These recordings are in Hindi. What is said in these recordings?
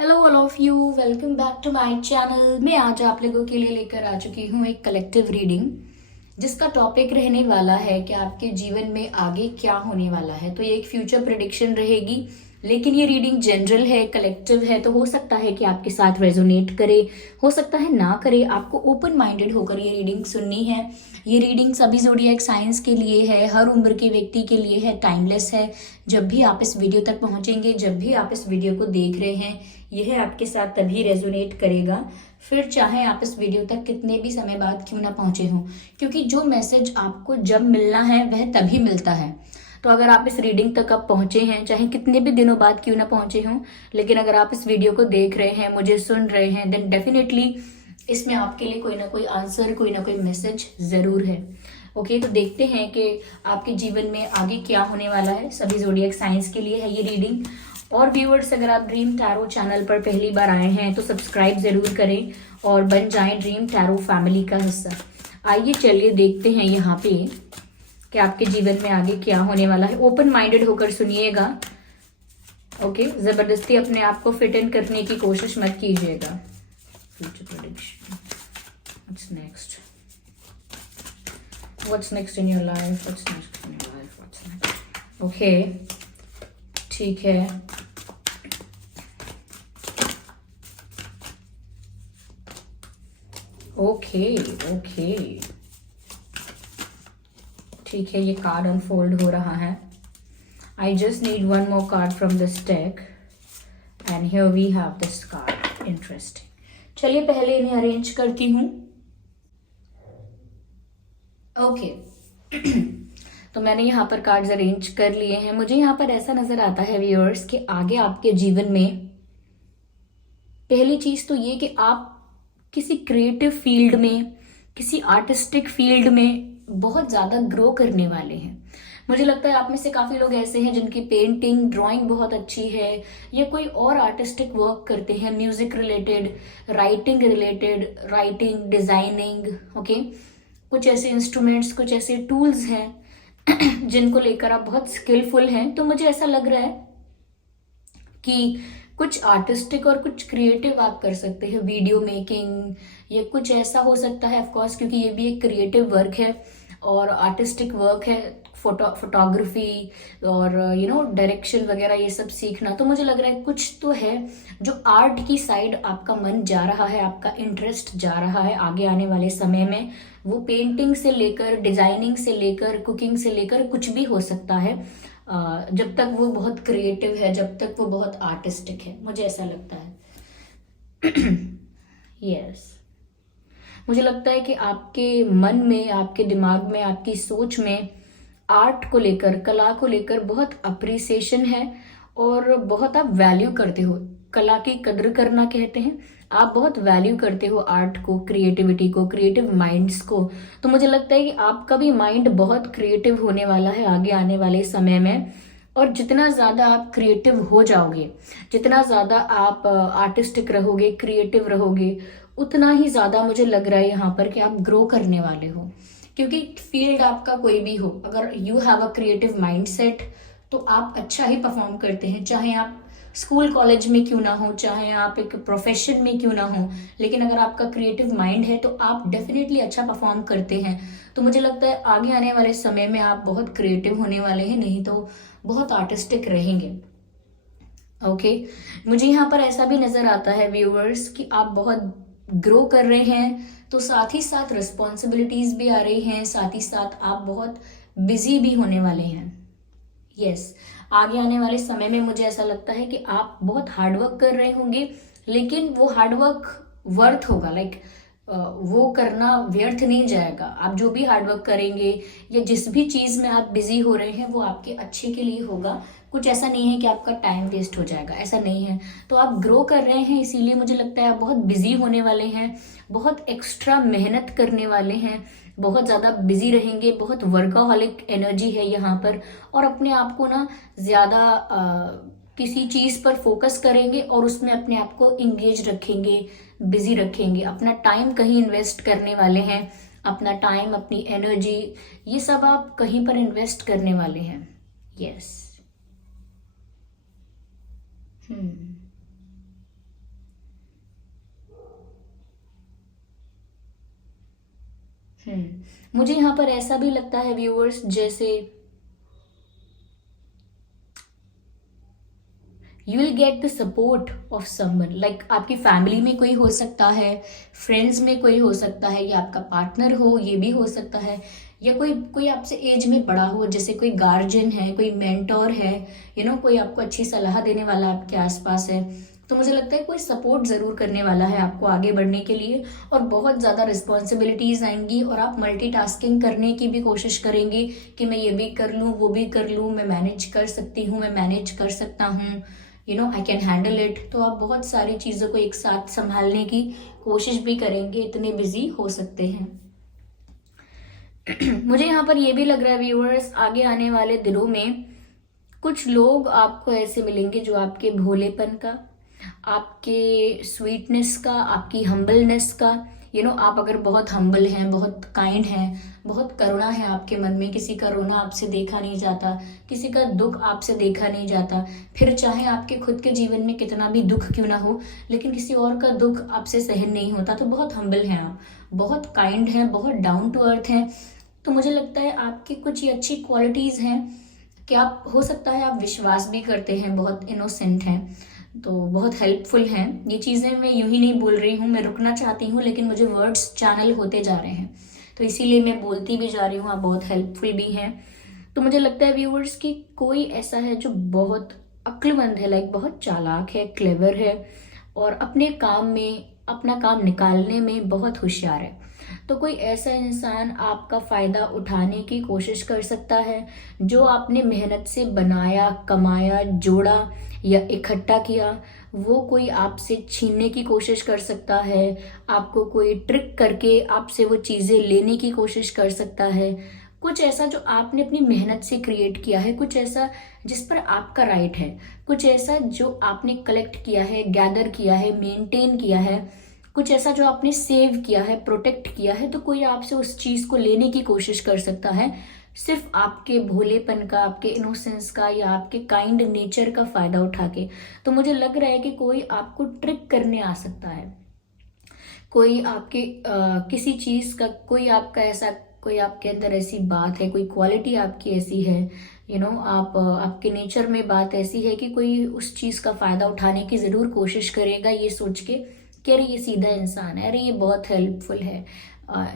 Hello all of you, welcome back to my channel. मैं आज आप लोगों के लिए लेकर आ चुकी हूँ एक कलेक्टिव रीडिंग जिसका टॉपिक रहने वाला है कि आपके जीवन में आगे क्या होने वाला है। तो ये एक फ्यूचर प्रेडिक्शन रहेगी, लेकिन ये रीडिंग जनरल है, कलेक्टिव है, तो हो सकता है कि आपके साथ रेजोनेट करे, हो सकता है ना करे। आपको ओपन माइंडेड होकर ये रीडिंग सुननी है। ये रीडिंग सभी ज़ोडिएक साइंस के लिए है, हर उम्र के व्यक्ति के लिए है, टाइमलेस है। जब भी आप इस वीडियो तक पहुंचेंगे, जब भी आप इस वीडियो को देख रहे हैं, यह आपके साथ तभी रेजोनेट करेगा, फिर चाहे आप इस वीडियो तक कितने भी समय बाद क्यों ना पहुंचे हों, क्योंकि जो मैसेज आपको जब मिलना है वह तभी मिलता है। तो अगर आप इस रीडिंग तक अब पहुंचे हैं, चाहे कितने भी दिनों बाद क्यों ना पहुंचे हों, लेकिन अगर आप इस वीडियो को देख रहे हैं, मुझे सुन रहे हैं, देन डेफिनेटली इसमें आपके लिए कोई ना कोई आंसर, कोई ना कोई मैसेज जरूर है। ओके, तो देखते हैं कि आपके जीवन में आगे क्या होने वाला है। सभी ज़ोडिएक साइंस के लिए है ये रीडिंग। और व्यूअर्स, अगर आप ड्रीम टैरो चैनल पर पहली बार आए हैं तो सब्सक्राइब जरूर करें और बन जाएं ड्रीम टैरो फैमिली का हिस्सा। आइए चलिए देखते हैं यहाँ पे कि आपके जीवन में आगे क्या होने वाला है। ओपन माइंडेड होकर सुनिएगा। ओके, जबरदस्ती अपने आप को फिट इन करने की कोशिश मत कीजिएगा। Future prediction, what's next, what's next in your life, what's next in your life, what's next. Okay, ठीक है। ओके ओके, ठीक है, ये कार्ड अनफोल्ड हो रहा है। I just need one more card from this deck and here we have this card. Interesting. चलिए पहले इन्हें अरेंज करती हूँ। ओके तो मैंने यहाँ पर कार्ड्स अरेंज कर लिए हैं। मुझे यहाँ पर ऐसा नजर आता है व्यूअर्स कि आगे आपके जीवन में पहली चीज तो ये कि आप किसी क्रिएटिव फील्ड में, किसी आर्टिस्टिक फील्ड में बहुत ज्यादा ग्रो करने वाले हैं। मुझे लगता है आप में से काफी लोग ऐसे हैं जिनकी पेंटिंग, ड्राइंग बहुत अच्छी है, या कोई और आर्टिस्टिक वर्क करते हैं, music related, writing related, writing, designing. Okay, कुछ ऐसे इंस्ट्रूमेंट्स, कुछ ऐसे टूल्स हैं जिनको लेकर आप बहुत स्किलफुल हैं। तो मुझे ऐसा लग रहा है कि कुछ आर्टिस्टिक और कुछ क्रिएटिव आप कर सकते हैं, वीडियो मेकिंग या कुछ ऐसा हो सकता है, ऑफ कोर्स, क्योंकि ये भी एक क्रिएटिव वर्क है और आर्टिस्टिक वर्क है। फोटोग्राफी और डायरेक्शन वगैरह ये सब सीखना, तो मुझे लग रहा है कुछ तो है जो आर्ट की साइड आपका मन जा रहा है, आपका इंटरेस्ट जा रहा है आगे आने वाले समय में। वो पेंटिंग से लेकर, डिजाइनिंग से लेकर, कुकिंग से लेकर कुछ भी हो सकता है, जब तक वो बहुत क्रिएटिव है, जब तक वो बहुत आर्टिस्टिक है, मुझे ऐसा लगता है। यस मुझे लगता है कि आपके मन में, आपके दिमाग में, आपकी सोच में आर्ट को लेकर, कला को लेकर बहुत अप्रिसिएशन है और बहुत आप वैल्यू करते हो। कला की कद्र करना कहते हैं, आप बहुत वैल्यू करते हो आर्ट को, क्रिएटिविटी को, क्रिएटिव माइंड्स को। तो मुझे लगता है कि आपका भी माइंड बहुत क्रिएटिव होने वाला है आगे आने वाले समय में। और जितना ज्यादा आप क्रिएटिव हो जाओगे, जितना ज्यादा आप आर्टिस्टिक रहोगे, क्रिएटिव रहोगे, उतना ही ज्यादा मुझे लग रहा है यहाँ पर कि आप ग्रो करने वाले हो। क्योंकि फील्ड आपका कोई भी हो, अगर you have a creative mindset तो आप अच्छा ही परफॉर्म करते हैं, चाहे आप स्कूल कॉलेज में क्यों ना हो, चाहे आप एक प्रोफेशन में क्यों ना हो, लेकिन अगर आपका क्रिएटिव माइंड है तो आप डेफिनेटली अच्छा परफॉर्म करते हैं। तो मुझे लगता है आगे आने वाले समय में आप बहुत क्रिएटिव होने वाले हैं, नहीं तो बहुत आर्टिस्टिक रहेंगे। ओके, मुझे यहाँ पर ऐसा भी नजर आता है व्यूअर्स कि आप बहुत ग्रो कर रहे हैं, तो साथ ही साथ रिस्पॉन्सिबिलिटीज भी आ रही हैं, साथ ही साथ आप बहुत बिजी भी होने वाले हैं। यस आगे आने वाले समय में मुझे ऐसा लगता है कि आप बहुत हार्डवर्क कर रहे होंगे, लेकिन वो हार्डवर्क वर्थ होगा, लाइक वो करना व्यर्थ नहीं जाएगा। आप जो भी हार्डवर्क करेंगे या जिस भी चीज में आप बिजी हो रहे हैं वो आपके अच्छे के लिए होगा। कुछ ऐसा नहीं है कि आपका टाइम वेस्ट हो जाएगा, ऐसा नहीं है। तो आप ग्रो कर रहे हैं, इसीलिए मुझे लगता है आप बहुत बिजी होने वाले हैं, बहुत एक्स्ट्रा मेहनत करने वाले हैं, बहुत ज़्यादा बिजी रहेंगे, बहुत वर्काहॉलिक एनर्जी है यहाँ पर। और अपने आप को ना ज़्यादा किसी चीज़ पर फोकस करेंगे और उसमें अपने आप को इंगेज रखेंगे, बिजी रखेंगे, अपना टाइम कहीं इन्वेस्ट करने वाले हैं, अपना टाइम, अपनी एनर्जी, ये सब आप कहीं पर इन्वेस्ट करने वाले हैं। यस मुझे यहाँ पर ऐसा भी लगता है व्यूअर्स, जैसे you will get the support of someone, like आपकी फैमिली में कोई हो सकता है, फ्रेंड्स में कोई हो सकता है, या आपका पार्टनर हो, ये भी हो सकता है, या कोई कोई आपसे एज में बड़ा हो, जैसे कोई गार्जियन है, कोई मेंटोर है, कोई आपको अच्छी सलाह देने वाला आपके आसपास है। तो मुझे लगता है कोई सपोर्ट ज़रूर करने वाला है आपको आगे बढ़ने के लिए, और बहुत ज़्यादा रिस्पॉन्सिबिलिटीज़ आएंगी और आप मल्टीटास्किंग करने की भी कोशिश करेंगे कि मैं ये भी कर लूँ, वो भी कर लूँ, मैं मैनेज कर सकती हूँ, मैं मैनेज कर सकता हूँ, आई कैन हैंडल इट। तो आप बहुत सारी चीज़ों को एक साथ संभालने की कोशिश भी करेंगे, इतने बिजी हो सकते हैं। मुझे यहाँ पर ये भी लग रहा है व्यूअर्स, आगे आने वाले दिनों में कुछ लोग आपको ऐसे मिलेंगे जो आपके भोलेपन का, आपके स्वीटनेस का, आपकी हम्बलनेस का, आप अगर बहुत हम्बल हैं, बहुत काइंड हैं, बहुत करुणा है आपके मन में, किसी का रोना आपसे देखा नहीं जाता, किसी का दुख आपसे देखा नहीं जाता, फिर चाहे आपके खुद के जीवन में कितना भी दुख क्यों ना हो, लेकिन किसी और का दुख आपसे सहन नहीं होता। तो बहुत हम्बल हैं आप, बहुत काइंड हैं, बहुत डाउन टू अर्थ हैं। तो मुझे लगता है आपकी कुछ ये अच्छी क्वालिटीज़ हैं कि आप, हो सकता है आप विश्वास भी करते हैं, बहुत इनोसेंट हैं, तो बहुत हेल्पफुल हैं। ये चीज़ें मैं यूं ही नहीं बोल रही हूँ, मैं रुकना चाहती हूँ, लेकिन मुझे वर्ड्स चैनल होते जा रहे हैं, तो इसीलिए मैं बोलती भी जा रही हूँ। आप बहुत हेल्पफुल भी हैं। तो मुझे लगता है व्यूअर्स कि कोई ऐसा है जो बहुत अक्लमंद है, लाइक बहुत चालाक है, क्लेवर है, और अपने काम में, अपना काम निकालने में बहुत होशियार है। तो कोई ऐसा इंसान आपका फ़ायदा उठाने की कोशिश कर सकता है, जो आपने मेहनत से बनाया, कमाया, जोड़ा या इकट्ठा किया, वो कोई आपसे छीनने की कोशिश कर सकता है, आपको कोई ट्रिक करके आपसे वो चीज़ें लेने की कोशिश कर सकता है। कुछ ऐसा जो आपने अपनी मेहनत से क्रिएट किया है, कुछ ऐसा जिस पर आपका राइट है, कुछ ऐसा जो आपने कलेक्ट किया है, गैदर किया है, मेंटेन किया है, कुछ ऐसा जो आपने सेव किया है, प्रोटेक्ट किया है, तो कोई आपसे उस चीज़ को लेने की कोशिश कर सकता है, सिर्फ आपके भोलेपन का, आपके इनोसेंस का, या आपके काइंड नेचर का फ़ायदा उठा के। तो मुझे लग रहा है कि कोई आपको ट्रिक करने आ सकता है, कोई आपके किसी चीज़ का, कोई आपका ऐसा, कोई आपके अंदर ऐसी बात है, कोई क्वालिटी आपकी ऐसी है, आप, आपके नेचर में बात ऐसी है कि कोई उस चीज़ का फ़ायदा उठाने की ज़रूर कोशिश करेगा, ये सोच के कि अरे ये सीधा इंसान है, अरे ये बहुत हेल्पफुल है,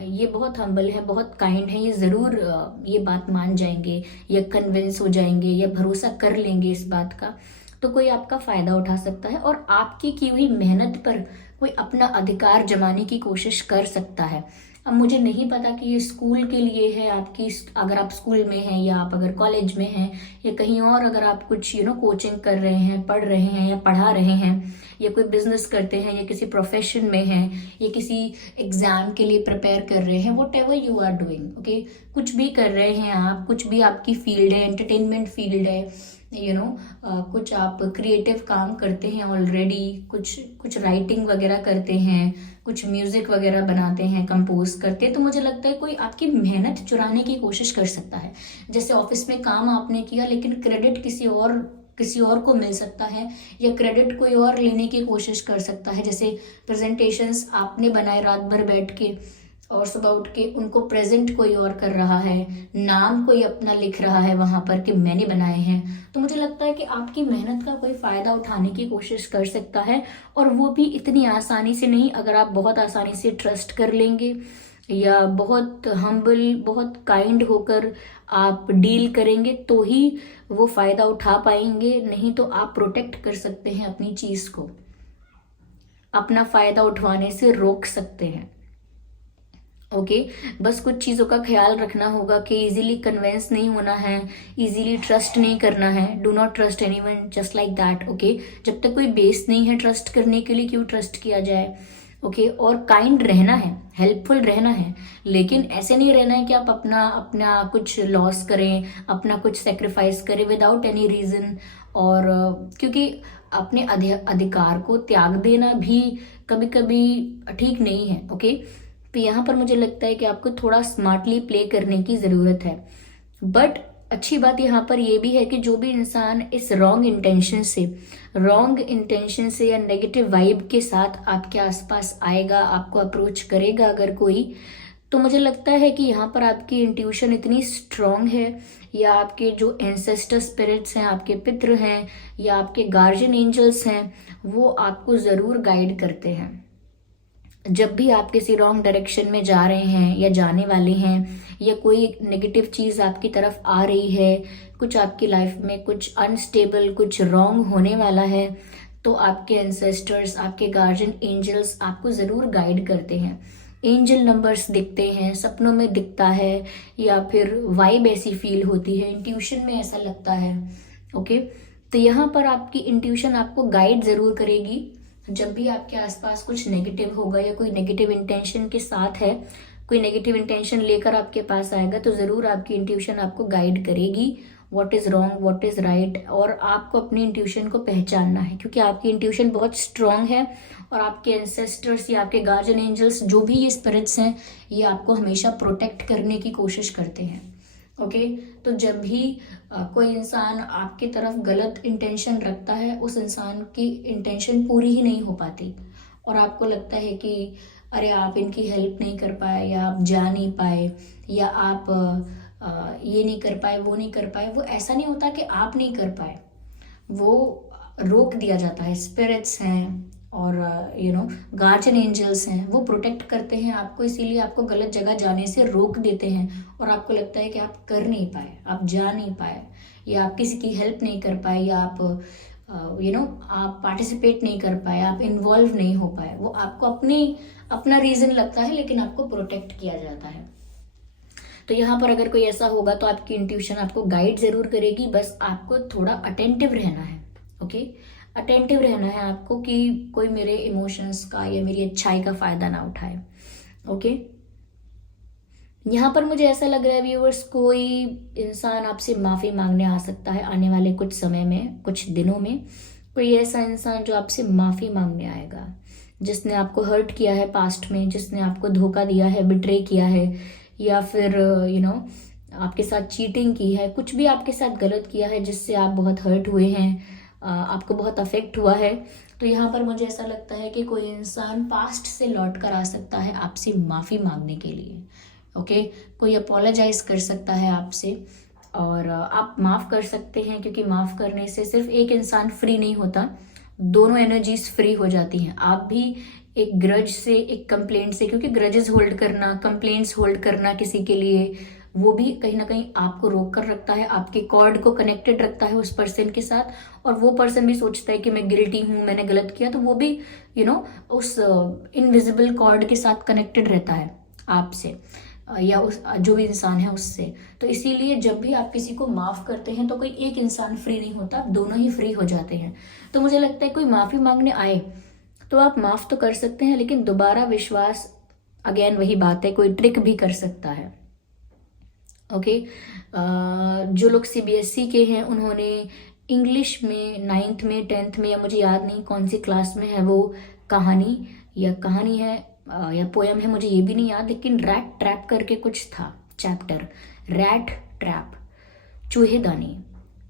ये बहुत हम्बल है, बहुत काइंड है, ये ज़रूर ये बात मान जाएंगे, या कन्विंस हो जाएंगे, या भरोसा कर लेंगे इस बात का। तो कोई आपका फ़ायदा उठा सकता है, और आपकी की हुई मेहनत पर कोई अपना अधिकार जमाने की कोशिश कर सकता है। अब मुझे नहीं पता कि ये स्कूल के लिए है आपकी, अगर आप स्कूल में हैं, या आप अगर कॉलेज में हैं, या कहीं और अगर आप कुछ कोचिंग कर रहे हैं, पढ़ रहे हैं, या पढ़ा रहे हैं, या कोई बिजनेस करते हैं, या किसी प्रोफेशन में हैं, या किसी एग्जाम के लिए प्रिपेयर कर रहे हैं, whatever you are doing, okay, कुछ भी कर रहे हैं आप, कुछ भी आपकी फील्ड है, एंटरटेनमेंट फील्ड है, कुछ आप क्रिएटिव काम करते हैं ऑलरेडी, कुछ कुछ राइटिंग वगैरह करते हैं, कुछ म्यूजिक वगैरह बनाते हैं, कंपोज करते हैं, तो मुझे लगता है कोई आपकी मेहनत चुराने की कोशिश कर सकता है। जैसे ऑफिस में काम आपने किया, लेकिन क्रेडिट किसी और को मिल सकता है, या क्रेडिट कोई और लेने की कोशिश कर सकता है। जैसे प्रेजेंटेशंस आपने बनाए रात भर बैठ के, और सुबह उठ के उनको प्रेजेंट कोई और कर रहा है, नाम कोई अपना लिख रहा है वहां पर कि मैंने बनाए हैं। तो मुझे लगता है कि आपकी मेहनत का कोई फायदा उठाने की कोशिश कर सकता है, और वो भी इतनी आसानी से नहीं। अगर आप बहुत आसानी से ट्रस्ट कर लेंगे, या बहुत हम्बल, बहुत काइंड होकर आप डील करेंगे, तो ही वो फायदा उठा पाएंगे, नहीं तो आप प्रोटेक्ट कर सकते हैं अपनी चीज को, अपना फायदा उठवाने से रोक सकते हैं। ओके, बस कुछ चीज़ों का ख्याल रखना होगा कि इजीली कन्विंस नहीं होना है, इजीली ट्रस्ट नहीं करना है। Do not trust anyone just like that. Okay, जब तक कोई बेस नहीं है ट्रस्ट करने के लिए, क्यों ट्रस्ट किया जाए। ओके, और काइंड रहना है, हेल्पफुल रहना है, लेकिन ऐसे नहीं रहना है कि आप अपना कुछ लॉस करें, अपना कुछ सेक्रीफाइस करें विदाउट एनी रीजन। और क्योंकि अपने अधिकार को त्याग देना भी कभी कभी ठीक नहीं है। ओके, तो यहाँ पर मुझे लगता है कि आपको थोड़ा स्मार्टली प्ले करने की ज़रूरत है। बट अच्छी बात यहाँ पर यह भी है कि जो भी इंसान इस रॉन्ग इंटेंशन से या नेगेटिव वाइब के साथ आपके आसपास आएगा, आपको अप्रोच करेगा अगर कोई, तो मुझे लगता है कि यहाँ पर आपकी इंट्यूशन इतनी स्ट्रांग है, या आपके जो एंसेस्टर स्पिरिट्स हैं, आपके पितृ हैं या आपके गार्जियन एंजल्स हैं, वो आपको ज़रूर गाइड करते हैं। जब भी आप किसी रॉन्ग डायरेक्शन में जा रहे हैं या जाने वाले हैं, या कोई नेगेटिव चीज़ आपकी तरफ आ रही है, कुछ आपकी लाइफ में कुछ अनस्टेबल, कुछ रॉन्ग होने वाला है, तो आपके एंसेस्टर्स, आपके गार्जियन एंजल्स आपको ज़रूर गाइड करते हैं। एंजल नंबर्स दिखते हैं, सपनों में दिखता है, या फिर वाइब ऐसी फील होती है, इंट्यूशन में ऐसा लगता है। ओके, तो यहाँ पर आपकी इंट्यूशन आपको गाइड ज़रूर करेगी। जब भी आपके आसपास कुछ नेगेटिव होगा या कोई नेगेटिव इंटेंशन के साथ है, कोई नेगेटिव इंटेंशन लेकर आपके पास आएगा, तो ज़रूर आपकी इंट्यूशन आपको गाइड करेगी what is wrong, what is right. और आपको अपनी इंट्यूशन को पहचानना है, क्योंकि आपकी इंट्यूशन बहुत स्ट्रांग है, और आपके एंसेस्टर्स या आपके गार्जियन एंजल्स, जो भी ये स्पिरिट्स हैं, ये आपको हमेशा प्रोटेक्ट करने की कोशिश करते हैं। ओके, तो जब भी कोई इंसान आपकी तरफ गलत इंटेंशन रखता है, उस इंसान की इंटेंशन पूरी ही नहीं हो पाती, और आपको लगता है कि अरे आप इनकी हेल्प नहीं कर पाए, या आप जा नहीं पाए, या आप ये नहीं कर पाए, वो नहीं कर पाए। वो ऐसा नहीं होता कि आप नहीं कर पाए, वो रोक दिया जाता है। स्पिरिट्स हैं और गार्जियन एंजल्स हैं, वो प्रोटेक्ट करते हैं आपको, इसीलिए आपको गलत जगह जाने से रोक देते हैं, और आपको लगता है कि आप कर नहीं पाए, आप जा नहीं पाए, या आप किसी की हेल्प नहीं कर पाए, या आप आप पार्टिसिपेट नहीं कर पाए, आप इन्वॉल्व नहीं हो पाए। वो आपको अपना रीजन लगता है, लेकिन आपको प्रोटेक्ट किया जाता है। तो यहाँ पर अगर कोई ऐसा होगा तो आपकी इंट्यूशन आपको गाइड जरूर करेगी, बस आपको थोड़ा अटेंटिव रहना है। ओके, अटेंटिव रहना है आपको कि कोई मेरे इमोशंस का या मेरी अच्छाई का फायदा ना उठाए। ओके, यहाँ पर मुझे ऐसा लग रहा है व्यूअर्स, कोई इंसान आपसे माफ़ी मांगने आ सकता है आने वाले कुछ समय में, कुछ दिनों में। कोई ऐसा इंसान जो आपसे माफ़ी मांगने आएगा, जिसने आपको हर्ट किया है पास्ट में, जिसने आपको धोखा दिया है, बिट्रे किया है, या फिर आपके साथ चीटिंग की है, कुछ भी आपके साथ गलत किया है जिससे आप बहुत हर्ट हुए हैं, आपको बहुत अफेक्ट हुआ है। तो यहाँ पर मुझे ऐसा लगता है कि कोई इंसान पास्ट से लौट कर आ सकता है आपसे माफ़ी मांगने के लिए। ओके, कोई अपोलोजाइज कर सकता है आपसे, और आप माफ़ कर सकते हैं, क्योंकि माफ़ करने से सिर्फ एक इंसान फ्री नहीं होता, दोनों एनर्जीज फ्री हो जाती हैं। आप भी एक ग्रज से, एक कंप्लेंट से, क्योंकि ग्रजेस होल्ड करना, कंप्लेंट्स होल्ड करना किसी के लिए, वो भी कहीं ना कहीं आपको रोक कर रखता है, आपके कॉर्ड को कनेक्टेड रखता है उस पर्सन के साथ, और वो पर्सन भी सोचता है कि मैं गिल्टी हूँ, मैंने गलत किया, तो वो भी उस इनविजिबल कॉर्ड के साथ कनेक्टेड रहता है आपसे, या उस जो भी इंसान है उससे। तो इसीलिए जब भी आप किसी को माफ़ करते हैं तो कोई एक इंसान फ्री नहीं होता, दोनों ही फ्री हो जाते हैं। तो मुझे लगता है कोई माफ़ी मांगने आए तो आप माफ़ तो कर सकते हैं, लेकिन दोबारा विश्वास, अगेन वही बात है, कोई ट्रिक भी कर सकता है। ओके, जो लोग सीबीएसई के हैं, उन्होंने इंग्लिश में 9th में 10th में, या मुझे याद नहीं कौन सी क्लास में है वो कहानी है या पोयम है, मुझे ये भी नहीं याद, लेकिन रैट ट्रैप करके कुछ था चैप्टर, रैट ट्रैप, चूहेदानी।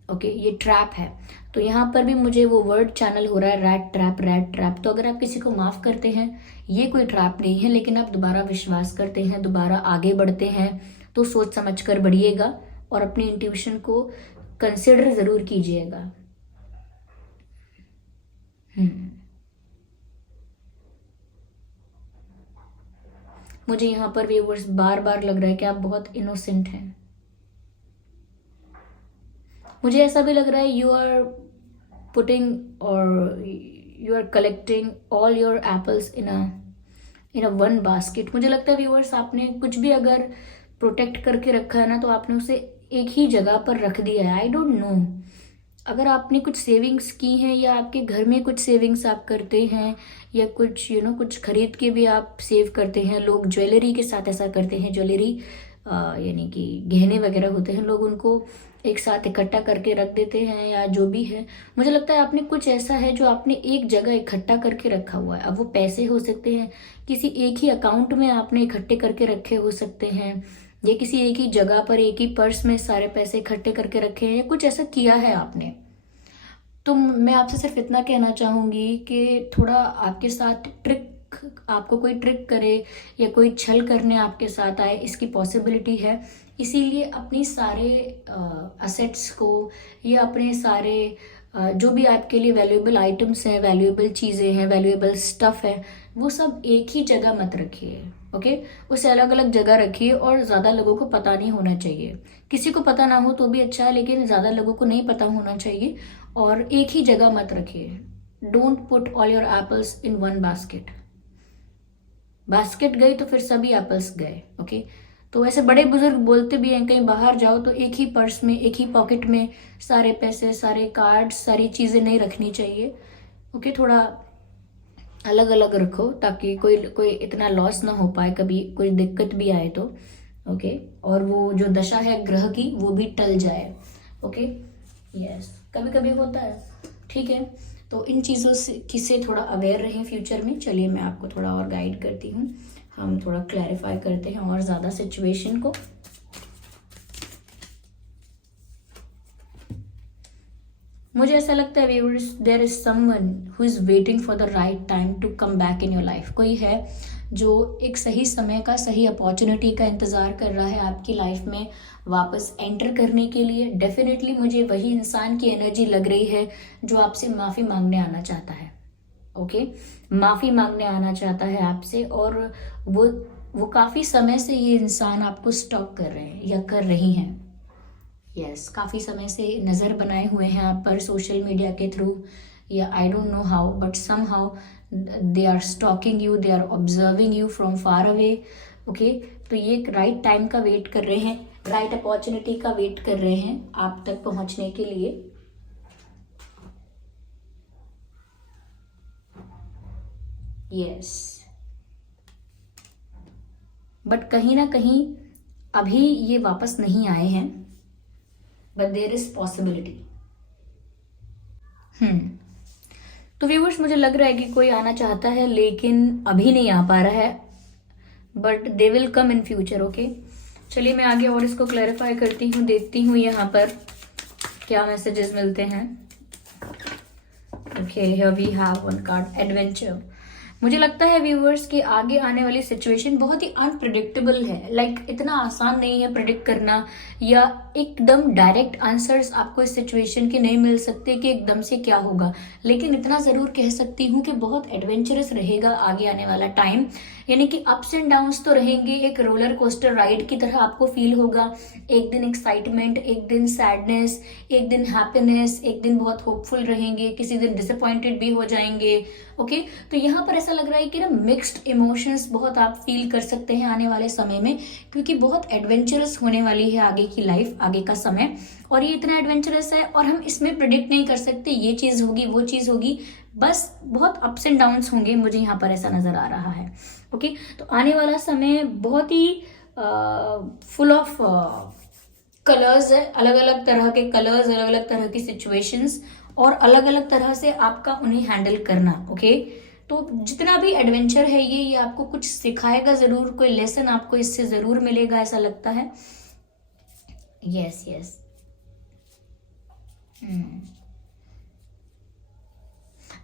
ओके, ये ट्रैप है। तो यहाँ पर भी मुझे वो वर्ड चैनल हो रहा है, रैट ट्रैप, रैट ट्रैप। तो अगर आप किसी को माफ़ करते हैं, ये कोई ट्रैप नहीं है, लेकिन आप दोबारा विश्वास करते हैं, दोबारा आगे बढ़ते हैं, तो सोच समझ कर बढ़िएगा, और अपनी इंट्यूशन को कंसिडर ज़रूर कीजिएगा। मुझे यहाँ पर व्यूअर्स बार बार लग रहा है कि आप बहुत इनोसेंट हैं। मुझे ऐसा भी लग रहा है यू आर पुटिंग और you are collecting all your apples in a one basket. मुझे लगता है व्यूअर्स, आपने कुछ भी अगर प्रोटेक्ट करके रखा है ना, तो आपने उसे एक ही जगह पर रख दिया है। आई डोंट नो, अगर आपने कुछ सेविंग्स की हैं, या आपके घर में कुछ सेविंग्स आप करते हैं, या कुछ कुछ खरीद के भी आप सेव करते हैं। लोग ज्वेलरी के साथ ऐसा करते हैं, ज्वेलरी यानी कि गहने वगैरह होते हैं, लोग उनको एक साथ इकट्ठा करके रख देते हैं, या जो भी है। मुझे लगता है आपने कुछ ऐसा है जो आपने एक जगह इकट्ठा करके रखा हुआ है। अब वो पैसे हो सकते हैं, किसी एक ही अकाउंट में आपने इकट्ठे करके रखे हो सकते हैं, या किसी एक ही जगह पर, एक ही पर्स में सारे पैसे इकट्ठे करके रखे हैं, या कुछ ऐसा किया है आपने। तो मैं आपसे सिर्फ इतना कहना चाहूँगी कि थोड़ा आपके साथ ट्रिक आपको कोई ट्रिक करे या कोई छल करने आपके साथ आए, इसकी पॉसिबिलिटी है। इसीलिए अपनी सारे असेट्स को या अपने सारे जो भी आपके लिए वैल्यूएबल आइटम्स हैं, वैल्यूएबल चीज़ें हैं, वैल्यूएबल स्टफ है, वो सब एक ही जगह मत रखिए। ओके, उसे अलग अलग जगह रखिए और ज़्यादा लोगों को पता नहीं होना चाहिए। किसी को पता ना हो तो भी अच्छा है, लेकिन ज़्यादा लोगों को नहीं पता होना चाहिए। और एक ही जगह मत रखिए। Don't put all your apples in one basket. Basket गई तो फिर सभी एप्पल्स गए। ओके, तो ऐसे बड़े बुजुर्ग बोलते भी हैं, कहीं बाहर जाओ तो एक ही पर्स में, एक ही पॉकेट में सारे पैसे, सारे कार्ड, सारी चीज़ें नहीं रखनी चाहिए। ओके, थोड़ा अलग अलग रखो ताकि कोई कोई इतना लॉस ना हो पाए, कभी कोई दिक्कत भी आए तो। ओके, और वो जो दशा है ग्रह की वो भी टल जाए। ओके, यस, कभी कभी होता है। ठीक है, तो इन चीज़ों से थोड़ा अवेयर रहें फ्यूचर में। चलिए मैं आपको थोड़ा और गाइड करती हूँ, हम थोड़ा क्लैरिफाई करते हैं और ज़्यादा सिचुएशन को। मुझे ऐसा लगता है viewers, there is someone who is waiting for the right time to come back in your life. कोई है जो एक सही समय का, सही अपॉर्चुनिटी का इंतजार कर रहा है आपकी लाइफ में वापस एंटर करने के लिए। डेफिनेटली मुझे वही इंसान की एनर्जी लग रही है जो आपसे माफ़ी मांगने आना चाहता है। ओके, माफ़ी मांगने आना चाहता है आपसे, और वो काफ़ी समय से ये इंसान आपको स्टॉक कर रहे हैं या कर रही हैं। यस, काफ़ी समय से नज़र बनाए हुए हैं आप पर सोशल मीडिया के थ्रू, या I don't know how, but somehow they are stalking you, they are observing you from far away. Okay, तो ये एक राइट टाइम का वेट कर रहे हैं, राइट अपॉर्चुनिटी का वेट कर रहे हैं आप तक पहुंचने के लिए। यस, बट कहीं ना कहीं अभी ये वापस नहीं आए हैं, बट देयर इज पॉसिबिलिटी। तो व्यूवर्स, मुझे लग रहा है कि कोई आना चाहता है लेकिन अभी नहीं आ पा रहा है, but they will come in future. Okay, चलिए मैं आगे और इसको क्लैरिफाई करती हूँ, देखती हूँ यहाँ पर क्या मैसेजेस मिलते हैं। Okay, here we have one card, adventure. मुझे लगता है व्यूवर्स कि आगे आने वाली सिचुएशन बहुत ही अनप्रिडिक्टेबल है। लाइक इतना आसान नहीं है प्रिडिक्ट करना, या एकदम डायरेक्ट आंसर्स आपको इस सिचुएशन के नहीं मिल सकते कि एकदम से क्या होगा। लेकिन इतना ज़रूर कह सकती हूँ कि बहुत एडवेंचरस रहेगा आगे आने वाला टाइम। यानी कि अप्स एंड डाउन्स तो रहेंगे, एक रोलर कोस्टर राइड की तरह आपको फील होगा। एक दिन एक्साइटमेंट, एक दिन सैडनेस, एक दिन हैप्पीनेस, एक दिन बहुत होपफुल रहेंगे, किसी दिन डिसअपॉइंटेड भी हो जाएंगे। ओके, तो यहाँ पर ऐसा लग रहा है कि ना मिक्स्ड इमोशंस बहुत आप फील कर सकते हैं आने वाले समय में, क्योंकि बहुत एडवेंचरस होने वाली है आगे की लाइफ, आगे का समय। और ये इतना एडवेंचरस है और हम इसमें प्रिडिक्ट नहीं कर सकते ये चीज़ होगी, वो चीज़ होगी, बस बहुत अप्स एंड डाउन्स होंगे, मुझे यहाँ पर ऐसा नजर आ रहा है। ओके, तो आने वाला समय बहुत ही फुल ऑफ कलर्स है, अलग अलग तरह के कलर्स, अलग अलग तरह की सिचुएशंस, और अलग अलग तरह से आपका उन्हें हैंडल करना। ओके, तो जितना भी एडवेंचर है ये आपको कुछ सिखाएगा ज़रूर, कोई लेसन आपको इससे ज़रूर मिलेगा, ऐसा लगता है। यस यस,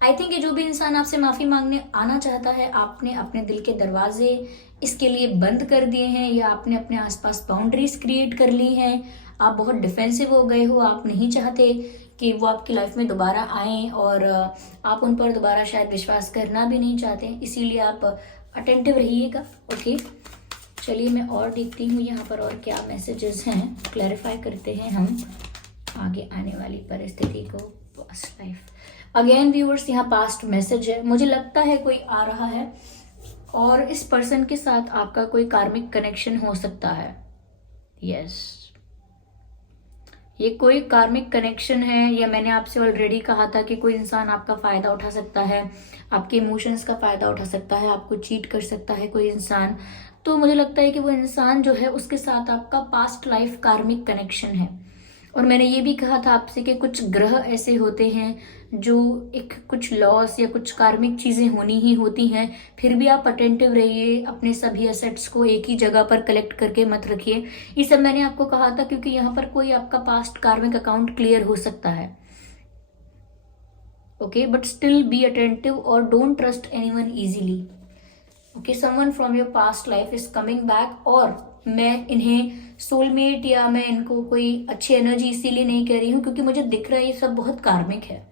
आई थिंक जो भी इंसान आपसे माफ़ी मांगने आना चाहता है, आपने अपने दिल के दरवाजे इसके लिए बंद कर दिए हैं, या आपने अपने आसपास बाउंड्रीज क्रिएट कर ली हैं। आप बहुत डिफेंसिव हो गए हो, आप नहीं चाहते कि वो आपकी लाइफ में दोबारा आए, और आप उन पर दोबारा शायद विश्वास करना भी नहीं चाहते, इसीलिए आप अटेंटिव रहिएगा। ओके, चलिए मैं और देखती हूँ यहाँ पर और क्या मैसेजेस हैं, क्लैरिफाई करते हैं हम आगे आने वाली परिस्थिति को। पास्ट लाइफ अगेन व्यूअर्स, यहाँ पास्ट मैसेज है, मुझे लगता है कोई आ रहा है और इस पर्सन के साथ आपका कोई कार्मिक कनेक्शन हो सकता है। यस, ये कोई कार्मिक कनेक्शन है, या मैंने आपसे ऑलरेडी कहा था कि कोई इंसान आपका फायदा उठा सकता है, आपके इमोशंस का फायदा उठा सकता है, आपको चीट कर सकता है कोई इंसान। तो मुझे लगता है कि वो इंसान जो है उसके साथ आपका पास्ट लाइफ कार्मिक कनेक्शन है। और मैंने ये भी कहा था आपसे कि कुछ ग्रह ऐसे होते हैं जो एक कुछ लॉस या कुछ कार्मिक चीज़ें होनी ही होती हैं, फिर भी आप अटेंटिव रहिए, अपने सभी एसेट्स को एक ही जगह पर कलेक्ट करके मत रखिए। ये सब मैंने आपको कहा था क्योंकि यहाँ पर कोई आपका पास्ट कार्मिक अकाउंट क्लियर हो सकता है। Okay, but still be attentive और don't trust anyone easily. Okay, someone from your past life is coming back, और मैं इन्हें सोलमेट या मैं इनको कोई अच्छी एनर्जी इसीलिए नहीं कह रही हूँ क्योंकि मुझे दिख रहा है ये सब बहुत कार्मिक है।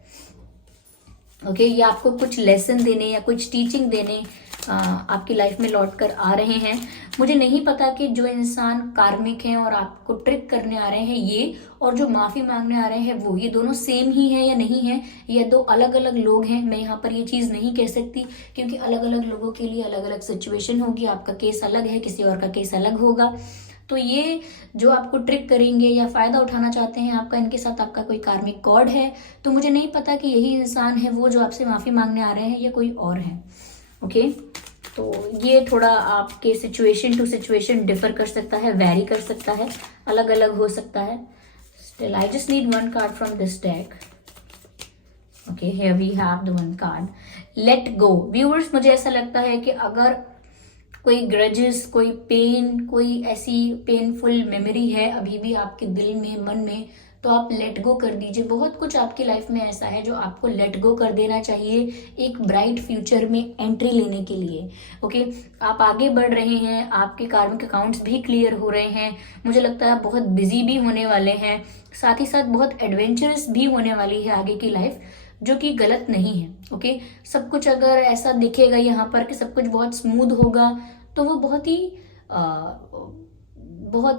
ओके, ये आपको कुछ लेसन देने या कुछ टीचिंग देने आपकी लाइफ में लौट कर आ रहे हैं। मुझे नहीं पता कि जो इंसान कार्मिक हैं और आपको ट्रिक करने आ रहे हैं ये, और जो माफी मांगने आ रहे हैं वो, ये दोनों सेम ही है या नहीं है, या दो अलग अलग लोग हैं। मैं यहाँ पर ये चीज नहीं कह सकती क्योंकि अलग अलग लोगों के लिए अलग अलग सिचुएशन होगी। आपका केस अलग है, किसी और का केस अलग होगा। तो ये जो आपको ट्रिक करेंगे या फायदा उठाना चाहते हैं आपका, इनके साथ आपका कोई कार्मिक कॉर्ड है। तो मुझे नहीं पता कि यही इंसान है वो जो आपसे माफी मांगने आ रहे हैं या कोई और है। ओके, तो ये थोड़ा आपके सिचुएशन टू सिचुएशन डिफर कर सकता है, वेरी कर सकता है, अलग अलग हो सकता है। Still I just need one card from this deck. Okay, here we have the one card, let go. Viewers, मुझे ऐसा लगता है कि अगर कोई ग्रजेस, कोई पेन, कोई ऐसी पेनफुल मेमोरी है अभी भी आपके दिल में, मन में, तो आप लेट गो कर दीजिए। बहुत कुछ आपकी लाइफ में ऐसा है जो आपको लेट गो कर देना चाहिए एक ब्राइट फ्यूचर में एंट्री लेने के लिए। ओके, आप आगे बढ़ रहे हैं, आपके कार्मिक अकाउंट्स भी क्लियर हो रहे हैं। मुझे लगता है आप बहुत बिजी भी होने वाले हैं, साथ ही साथ बहुत एडवेंचरस भी होने वाली है आगे की लाइफ, जो कि गलत नहीं है। ओके, सब कुछ अगर ऐसा दिखेगा यहाँ पर कि सब कुछ बहुत स्मूथ होगा तो वो बहुत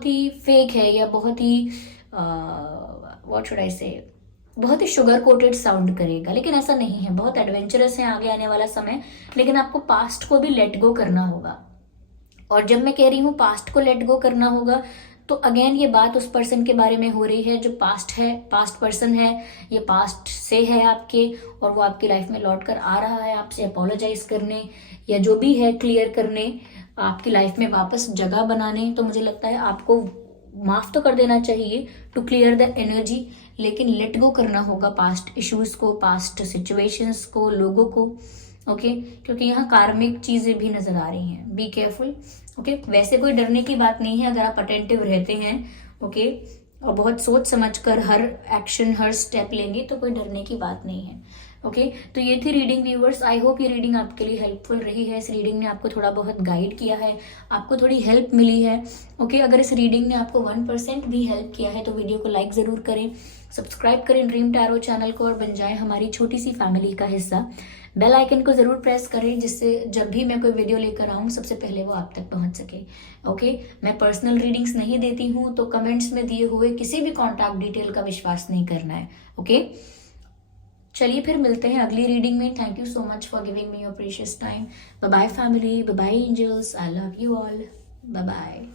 ही फेक है, या बहुत ही व्हाट शुड आई से, बहुत ही शुगर कोटेड साउंड करेगा, लेकिन ऐसा नहीं है। बहुत एडवेंचरस है आगे आने वाला समय, लेकिन आपको पास्ट को भी लेट गो करना होगा। और जब मैं कह रही हूँ पास्ट को लेट गो करना होगा, तो अगेन ये बात उस पर्सन के बारे में हो रही है जो पास्ट है, पास्ट पर्सन है, ये पास्ट से है आपके, और वो आपकी लाइफ में लौट कर आ रहा है आपसे अपोलोजाइज करने या जो भी है क्लियर करने, आपकी लाइफ में वापस जगह बनाने। तो मुझे लगता है आपको माफ तो कर देना चाहिए टू क्लियर द एनर्जी, लेकिन लेट गो करना होगा पास्ट इश्यूज को, पास्ट सिचुएशंस को, लोगों को। ओके, क्योंकि यहाँ कार्मिक चीजें भी नजर आ रही हैं। Be careful. ओके, वैसे कोई डरने की बात नहीं है अगर आप अटेंटिव रहते हैं। ओके, और बहुत सोच समझ कर हर एक्शन, हर स्टेप लेंगे तो कोई डरने की बात नहीं है। ओके, तो ये थी रीडिंग व्यूअर्स। आई होप ये रीडिंग आपके लिए हेल्पफुल रही है। इस रीडिंग ने आपको थोड़ा बहुत गाइड किया है, आपको थोड़ी हेल्प मिली है। ओके, अगर इस रीडिंग ने आपको 1% भी हेल्प किया है तो वीडियो को लाइक जरूर करें, सब्सक्राइब करें ड्रीम टैरो चैनल को और बन जाए हमारी छोटी सी फैमिली का हिस्सा। बेल आइकन को जरूर प्रेस करें जिससे जब भी मैं कोई वीडियो लेकर आऊँ सबसे पहले वो आप तक पहुंच सके। ओके, मैं पर्सनल रीडिंग्स नहीं देती हूँ, तो कमेंट्स में दिए हुए किसी भी कॉन्टैक्ट डिटेल का विश्वास नहीं करना है। ओके, चलिए फिर मिलते हैं अगली रीडिंग में। Thank you so much for giving me your precious time. Bye bye family, bye bye angels, I love you all, bye bye.